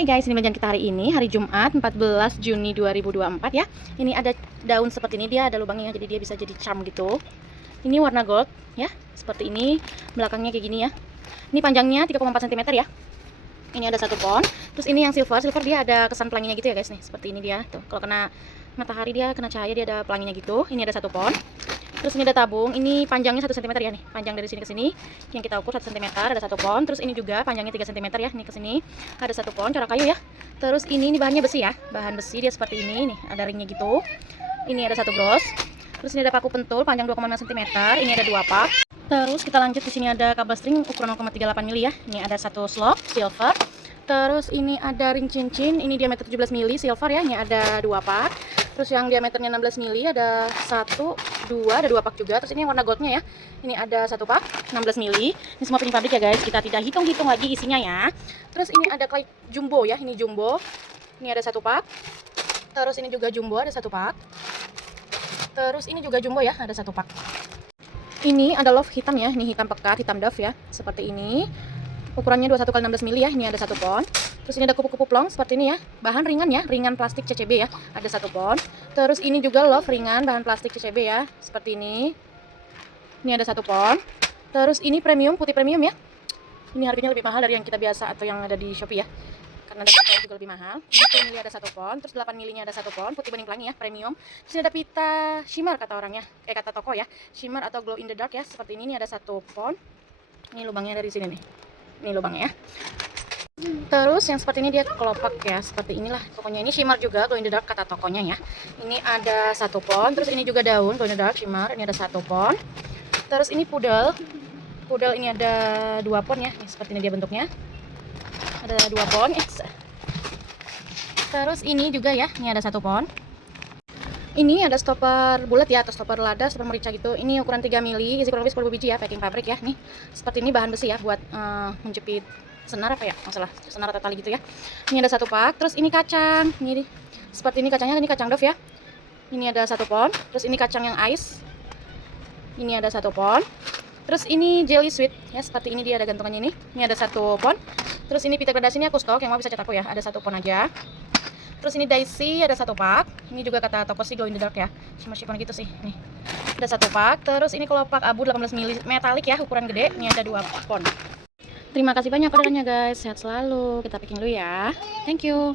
Hai guys, ini belanjaan kita hari ini, hari Jumat 14 Juni 2024 ya. Ini ada daun seperti ini, dia ada lubangnya jadi dia bisa jadi charm gitu. Ini warna gold ya, seperti ini. Belakangnya kayak gini ya. Ini panjangnya 3,4 cm ya. Ini ada satu pohon. Terus ini yang silver dia ada kesan pelanginya gitu ya guys nih. Seperti ini dia. Tuh, kalau kena matahari dia kena cahaya dia ada pelanginya gitu. Ini ada satu pohon. Terus ini ada tabung, ini panjangnya 1 cm ya nih. Panjang dari sini ke sini yang kita ukur 1 cm, ada satu pohon. Terus ini juga panjangnya 3 cm ya, nih ke sini. Ada satu pohon corak kayu ya. Terus ini bahannya besi ya. Bahan besi dia seperti ini nih, ada ringnya gitu. Ini ada satu bros. Terus ini ada paku pentul panjang 2,5 cm. Ini ada 2 pak. Terus kita lanjut, di sini ada kabel string ukuran 0,38 mili ya. Ini ada satu slot silver. Terus ini ada ring cincin, ini diameter 17 mili silver ya. Ini ada 2 pak. Terus yang diameternya 16 mili ada 1, 2, ada 2 pak juga. Terus ini yang warna goldnya ya. Ini ada 1 pak 16 mili. Ini semua printing pabrik ya guys. Kita tidak hitung-hitung lagi isinya ya. Terus ini ada clay jumbo ya. Ini jumbo. Ini ada 1 pak. Terus ini juga jumbo ada 1 pak. Terus ini juga jumbo ya, ada 1 pak. Ini ada love hitam ya. Ini hitam pekat, hitam dove ya. Seperti ini. Ukurannya 21 x 16 mili ya. Ini ada 1 pon. Terus ini ada kupu-kupu plong seperti ini ya. Bahan ringan ya, ringan plastik CCB ya. Ada 1 pon. Terus ini juga love ringan bahan plastik CCB ya. Seperti ini. Ini ada 1 pon. Terus ini premium, putih premium ya. Ini harganya lebih mahal dari yang kita biasa atau yang ada di Shopee ya. Karena ada juga lebih mahal. 10 mili ada 1 pon. Terus 8 milinya ada 1 pon. Putih bening pelangi ya, premium. Terus ini ada pita shimmer kata orangnya. Kata toko ya. Shimmer atau glow in the dark ya. Seperti ini ada 1 pon. Ini lubangnya dari sini nih. Ini lubangnya ya. Terus yang seperti ini dia kelopak ya, seperti inilah pokoknya. Ini shimmer juga, glow in the dark kata tokonya ya. Ini ada 1 pon. Terus ini juga daun glow in the dark shimmer. Ini ada 1 pon. Terus ini pudel ini ada 2 pon ya. Ini seperti ini dia bentuknya, ada 2 pon. Terus ini juga ya, ini ada 1 pon. Ini ada stopper bulat ya, atau stopper lada, stopper merica gitu. Ini ukuran 3 mili, isi kurang lebih 10 biji ya, packing pabrik ya. Nih seperti ini bahan besi ya, buat menjepit senar apa ya, masalah senar atau tali gitu ya. Ini ada 1 pak. Terus ini kacang, ini seperti ini kacangnya, ini kacang dove ya. Ini ada 1 pon. Terus ini kacang yang ice, ini ada 1 pon. Terus ini jelly sweet ya, seperti ini dia ada gantungannya ini. Ini ada 1 pon. Terus ini pita gradasi, ini aku stok, yang mau bisa cetak aku ya, ada 1 pon aja. Terus ini daisy ada 1 pak. Ini juga kata toko sih glow in the dark ya, shimmer gitu sih. Nih ada 1 pak. Terus ini kelopak abu 18 mili metalik ya, ukuran gede. Ini ada 2 pon. Terima kasih banyak orderannya guys, sehat selalu. Kita packing dulu ya. Thank you.